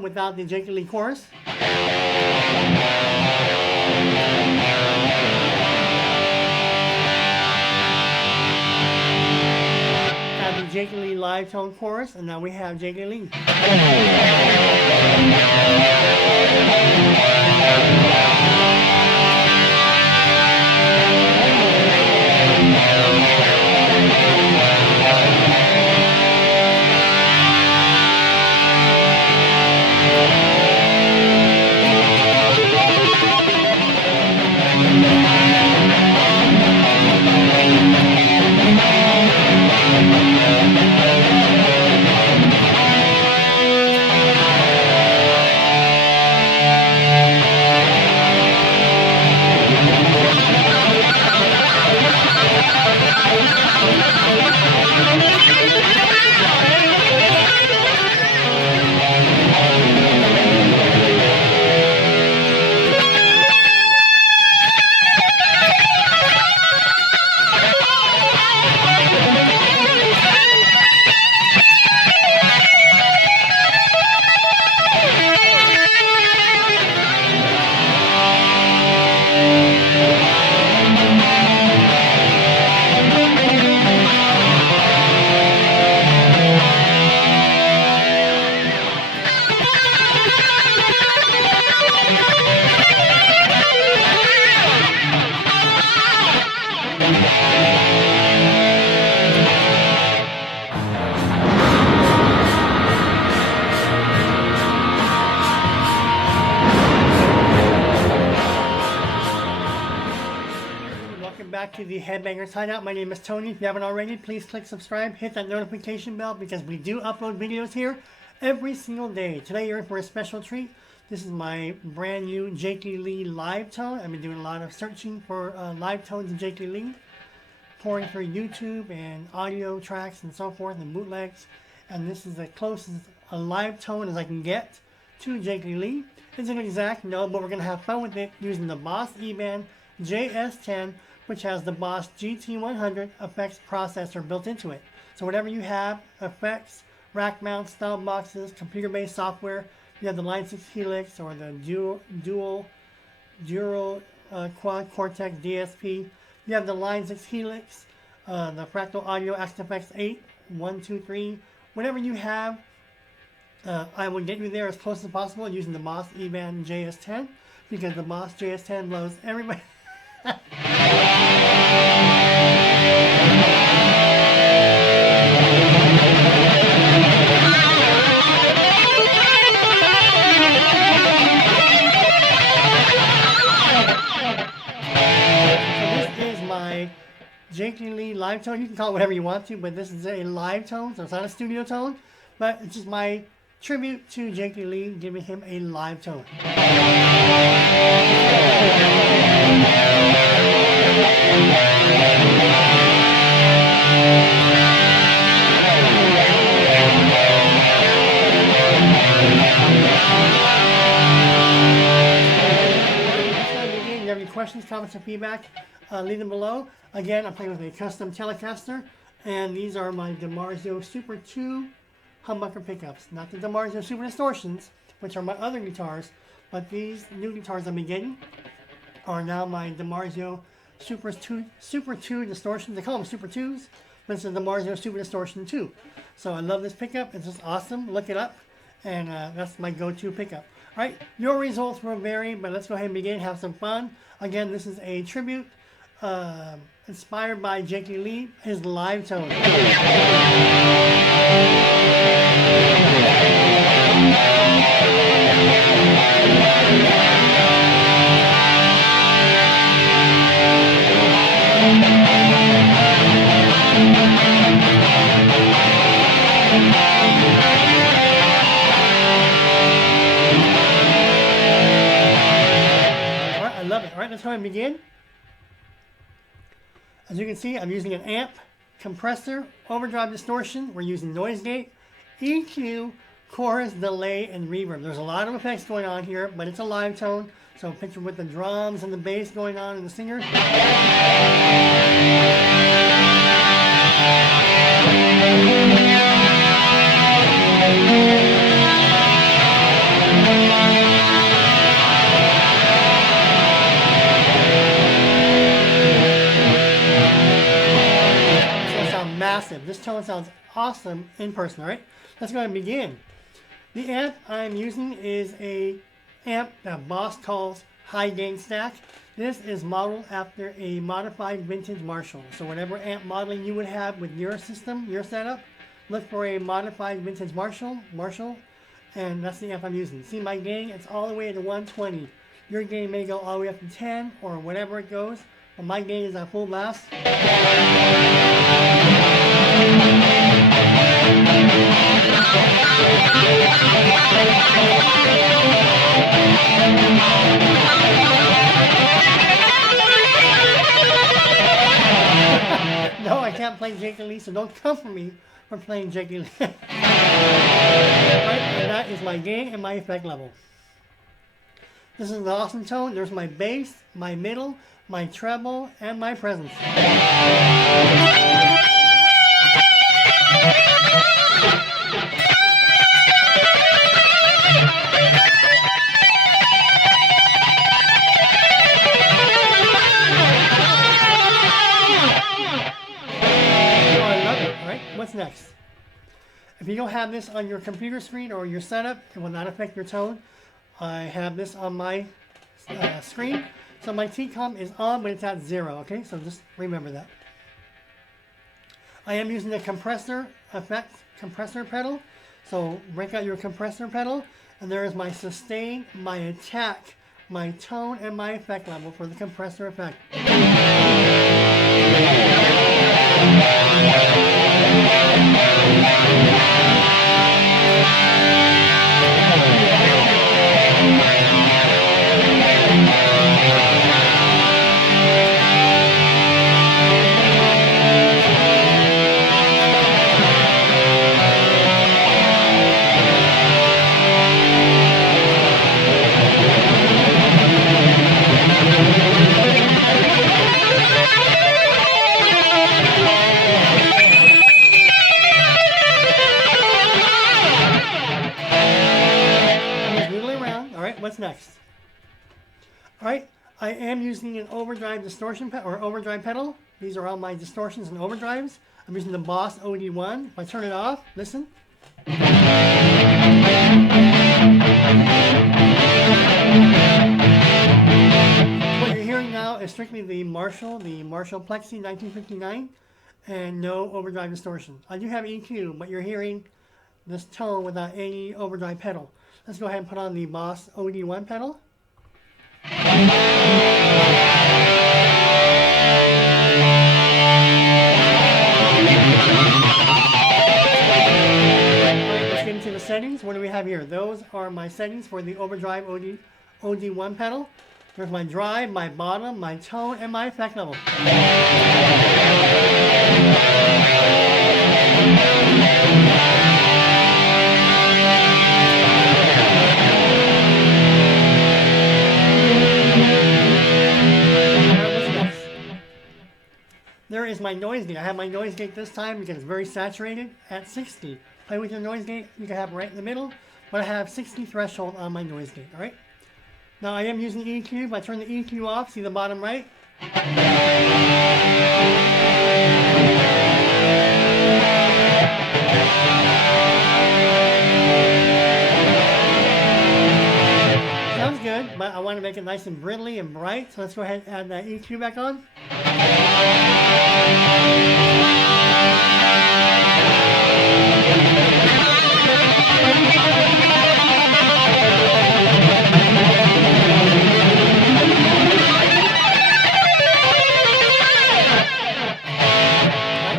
album without the Jake Lee chorus. Have the Jake Lee live tone chorus, and now we have Jake Lee. Back to the Headbangers Hideout. My name is Tony. If you haven't already, please click subscribe, hit that notification bell because we do upload videos here every single day. Today you're in for a special treat. This is my brand new Jake Lee live tone. I've been doing a lot of searching for live tones of Jake Lee, pouring through YouTube and audio tracks and so forth and bootlegs. And this is the closest a live tone as I can get to Jake Lee. It's an exact no, but we're going to have fun with it using the Boss eBand JS-10, which has the Boss GT100 effects processor built into it. So whatever you have, effects, rack mounts, style boxes, computer-based software, you have the Line 6 Helix or the dual quad Cortex DSP. You have the Line 6 Helix, the Fractal Audio XFX 8, 1, 2, 3. Whatever you have, I will get you there as close as possible using the Boss eBand JS-10 because the Boss JS-10 blows everybody. Jake Lee live tone. You can call it whatever you want to, but this is a live tone, so it's not a studio tone. But it's just my tribute to Jake Lee, giving him a live tone. If you have any questions, comments, or feedback, leave them below. Again, I'm playing with a custom Telecaster, and these are my DiMarzio Super 2 humbucker pickups. Not the DiMarzio Super Distortions, which are my other guitars, but these new guitars I'm getting are now my DiMarzio Super 2 Distortions. They call them Super 2s, but it's a DiMarzio Super Distortion 2. So I love this pickup. It's just awesome. Look it up, and that's my go-to pickup. All right, your results will vary, but let's go ahead and begin. Have some fun. Again, this is a tribute inspired by Jake Lee, his live tone. All right, I love it. All right, let's go ahead and begin. As you can see, I'm using an amp, compressor, overdrive distortion. We're using noise gate, EQ, chorus, delay, and reverb. There's a lot of effects going on here, but it's a live tone. So picture with the drums and the bass going on and the singer. This tone sounds awesome in person, alright? Let's go ahead and begin. The amp I'm using is a amp that Boss calls high gain stack. This is modeled after a modified vintage Marshall. So whatever amp modeling you would have with your system, your setup, look for a modified vintage Marshall, and that's the amp I'm using. See my gain, it's all the way to 120. Your gain may go all the way up to 10 or whatever it goes, but my gain is at full blast. No, I can't play Jake Lee, so don't come for me for playing Jake Lee. Right, and that is my gain and my effect level. This is an awesome tone. There's my bass, my middle, my treble, and my presence. What's next? If you don't have this on your computer screen or your setup, it will not affect your tone. I have this on my screen. So my T-com is on, but it's at 0, okay? So just remember that. I am using the compressor pedal. So break out your compressor pedal, and there is my sustain, my attack, my tone, and my effect level for the compressor effect. What's next? Alright, I am using an overdrive distortion or overdrive pedal. These are all my distortions and overdrives. I'm using the Boss OD1. If I turn it off, listen. What you're hearing now is strictly the Marshall Plexi 1959, and no overdrive distortion. I do have EQ, but you're hearing this tone without any overdrive pedal. Let's go ahead and put on the Boss OD1 pedal. Let's get into the settings. What do we have here? Those are my settings for the overdrive OD1 pedal. There's my drive, my bottom, my tone, and my effect level. There is my noise gate. I have my noise gate this time because it's very saturated at 60. Play with your noise gate. You can have it right in the middle, but I have 60 threshold on my noise gate. All right. Now I am using EQ. If I turn the EQ off, see the bottom right? Sounds good, but I want to make it nice and brittly and bright. So let's go ahead and add that EQ back on.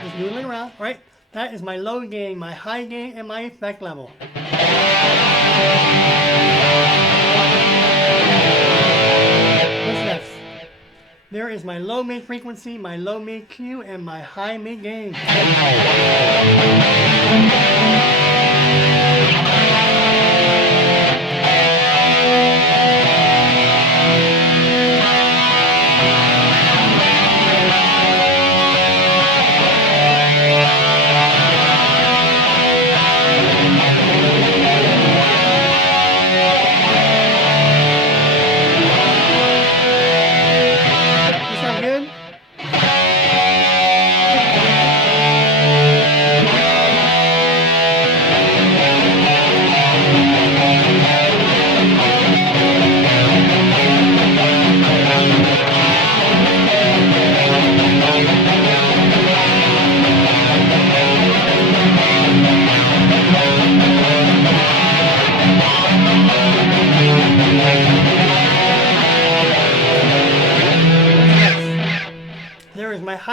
Just noodling around, right? That is my low gain, my high gain, and my effect level. What's next? There is my low mid frequency, my low mid Q, and my high mid gain.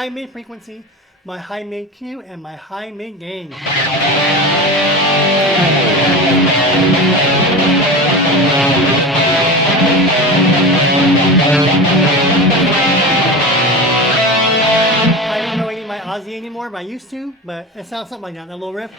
high mid frequency, my high mid Q, and my high mid gain. I don't know any of my OZZY anymore, but I used to, but it sounds something like that little riff.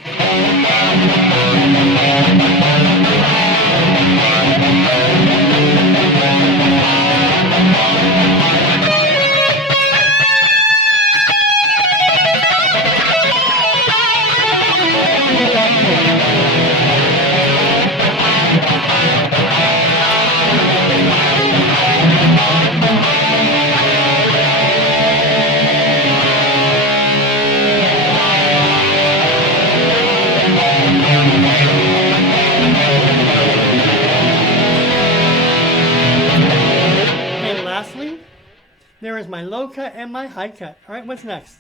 There is my low cut and my high cut. All right, what's next?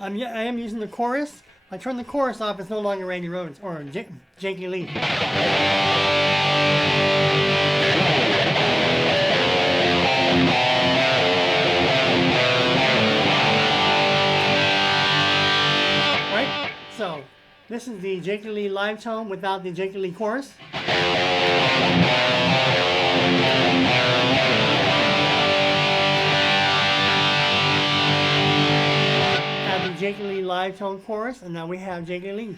I am using the chorus. If I turn the chorus off, it's no longer Randy Rhoads or Jakey Lee. All right, so this is the Jakey Lee live tone without the Jakey Lee chorus. Jakey Lee live tone chorus, and now we have Jakey Lee.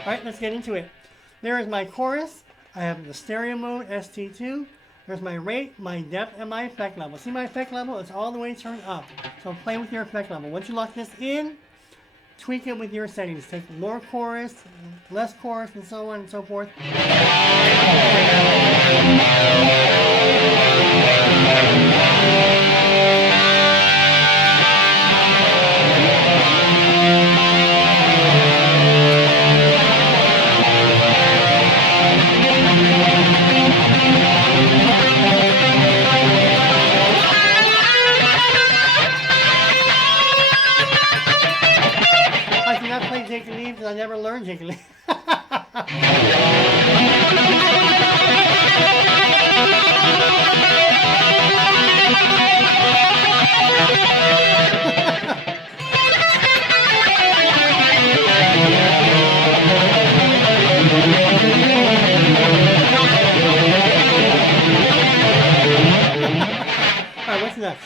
All right, let's get into it. There is my chorus. I have the stereo mode, ST2. There's my rate, my depth, and my effect level. See my effect level? It's all the way turned up. So play with your effect level. Once you lock this in, tweak it with your settings. Take more chorus, less chorus, and so on and so forth. Jakey Lee because I never learned Jakey Lee. Alright, what's next?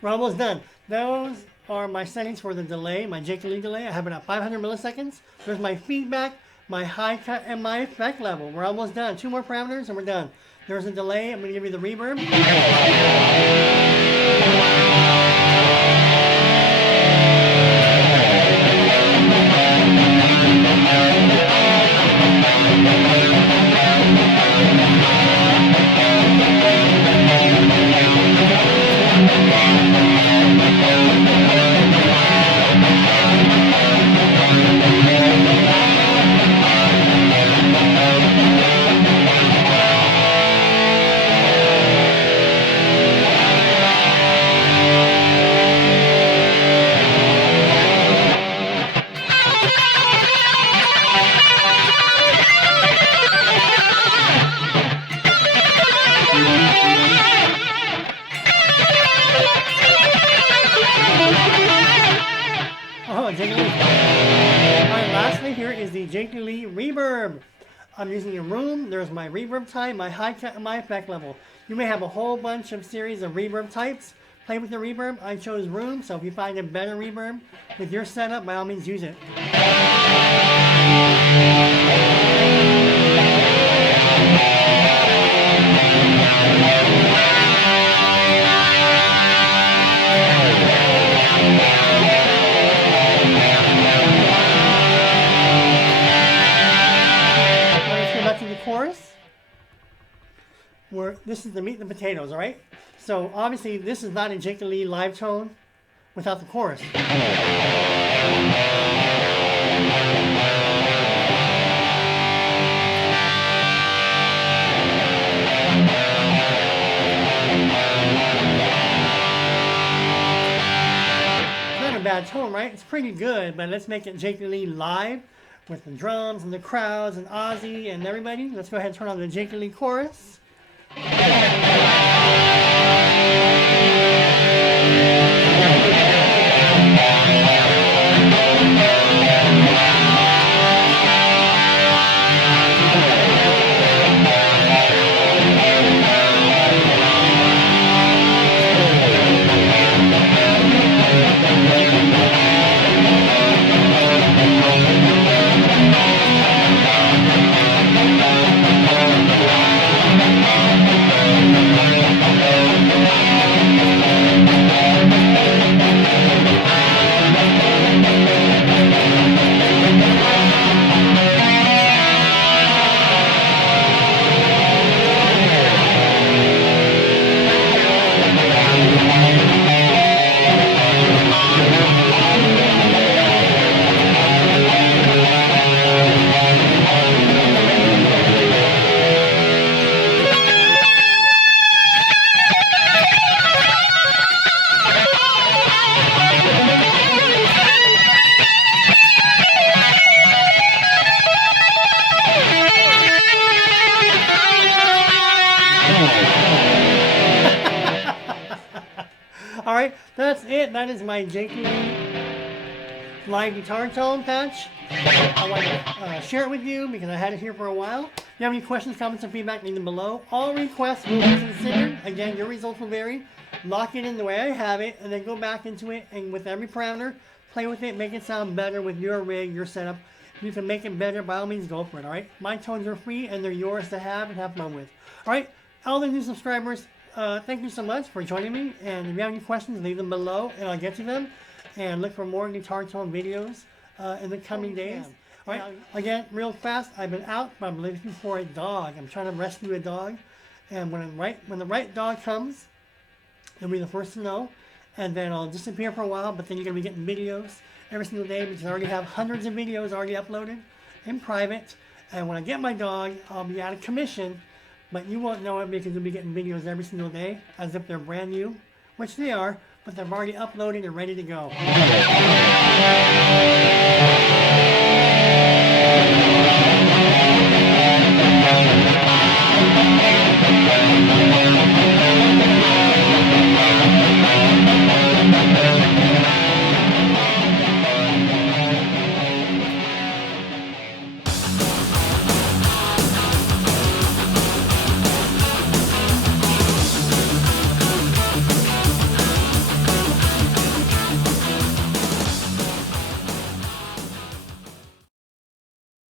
We're almost done. Those are my settings for the delay, my Jakey Lee delay. I have it at 500 milliseconds. There's my feedback, my high cut, and my effect level. We're almost done. 2 more parameters and we're done. There's a delay. I'm going to give you the reverb. Jakey Lee. Alright, lastly here is the Jakey Lee Reverb. I'm using a room. There's my reverb type, my high cut, and my effect level. You may have a whole bunch of series of reverb types. Play with the reverb. I chose room, so if you find a better reverb with your setup, by all means use it. Chorus, where this is the meat and the potatoes, all right? So obviously this is not a Jakey Lee live tone without the chorus. bad tone, right? It's pretty good, but let's make it Jake Lee live with the drums and the crowds and Ozzy and everybody. Let's go ahead and turn on the Jake Lee chorus. Alright, that's it. That is my Jake Lee live guitar tone patch. I want to share it with you because I had it here for a while. If you have any questions, comments, or feedback, leave them below. All requests will be considered. Again, your results will vary. Lock it in the way I have it, and then go back into it, and with every parameter, play with it, make it sound better with your rig, your setup. If you can make it better, by all means, go for it, alright? My tones are free, and they're yours to have and have fun with. Alright, all the new subscribers, thank you so much for joining me, and if you have any questions, leave them below, and I'll get to them, and look for more guitar tone videos in the coming days. Alright, again, real fast, I've been out, but I'm looking for a dog. I'm trying to rescue a dog, and when the right dog comes, you'll be the first to know, and then I'll disappear for a while, but then you're going to be getting videos every single day, because I already have hundreds of videos already uploaded in private, and when I get my dog, I'll be out of commission, but you won't know it because you'll be getting videos every single day, as if they're brand new, which they are, but they're already uploaded and ready to go.